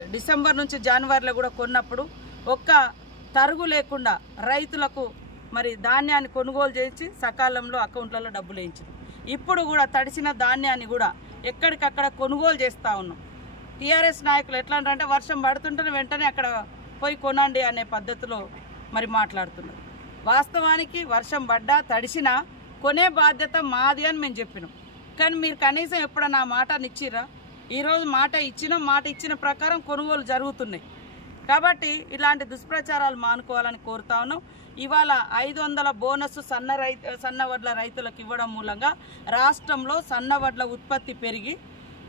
December నుంచి జనవరిలో కూడా కొన్నప్పుడు ఒక్క తరుగు లేకుండా రైతులకు మరి ధాన్యాన్ని కొనుగోలు చేసి సకాలంలో అకౌంట్లలో డబ్బులు వేయించారు. ఇప్పుడు కూడా తడిసిన ధాన్యాన్ని కూడా ఎక్కడికక్కడ కొనుగోలు చేస్తూ ఉన్నాం. టీఆర్ఎస్ నాయకులు ఎట్లా అంటే వర్షం పడుతుంటే వెంటనే అక్కడ పోయి కొనండి అనే పద్ధతిలో మరి మాట్లాడుతున్నారు. వాస్తవానికి వర్షం పడ్డా తడిసినా కొనే బాధ్యత మాది అని మేము చెప్పినాం. కానీ మీరు కనీసం ఎప్పుడన్నా మాటని ఇచ్చిర్రా? ఈరోజు మాట ఇచ్చిన ప్రకారం కొనుగోలు జరుగుతున్నాయి. కాబట్టి ఇలాంటి దుష్ప్రచారాలు మానుకోవాలని కోరుతా ఉన్నాం. ఇవాళ 500 బోనస్ సన్నవడ్ల రైతులకు ఇవ్వడం మూలంగా రాష్ట్రంలో సన్నవడ్ల ఉత్పత్తి పెరిగి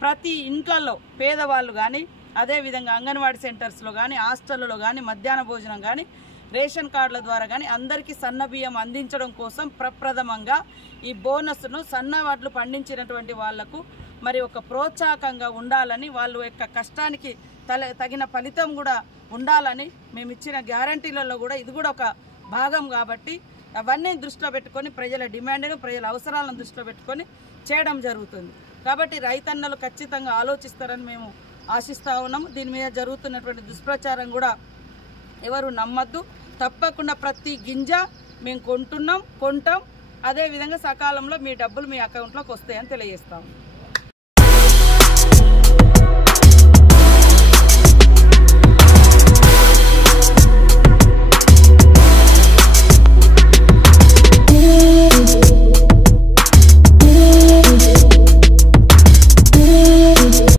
ప్రతి ఇంట్లలో పేదవాళ్ళు కానీ, అదేవిధంగా అంగన్వాడీ సెంటర్స్లో కానీ, హాస్టళ్లలో కానీ, మధ్యాహ్న భోజనం కానీ, రేషన్ కార్డుల ద్వారా కానీ అందరికీ సన్న బియ్యం అందించడం కోసం ప్రప్రథమంగా ఈ బోనస్ను సన్నవడ్లు పండించినటువంటి వాళ్లకు మరి ఒక ప్రోత్సాహకంగా ఉండాలని, వాళ్ళ యొక్క కష్టానికి తగిన ఫలితం కూడా ఉండాలని మేము ఇచ్చిన గ్యారంటీలలో కూడా ఇది కూడా ఒక భాగం. కాబట్టి అవన్నీ దృష్టిలో పెట్టుకొని ప్రజల డిమాండ్ను, ప్రజల అవసరాలను దృష్టిలో పెట్టుకొని చేయడం జరుగుతుంది. కాబట్టి రైతన్నలు ఖచ్చితంగా ఆలోచిస్తారని మేము ఆశిస్తూ ఉన్నాము. దీని మీద జరుగుతున్నటువంటి దుష్ప్రచారం కూడా ఎవరు నమ్మద్దు. తప్పకుండా ప్రతి గింజ మేము కొంటాం. అదేవిధంగా సకాలంలో మీ డబ్బులు మీ అకౌంట్లోకి వస్తాయని తెలియజేస్తాము.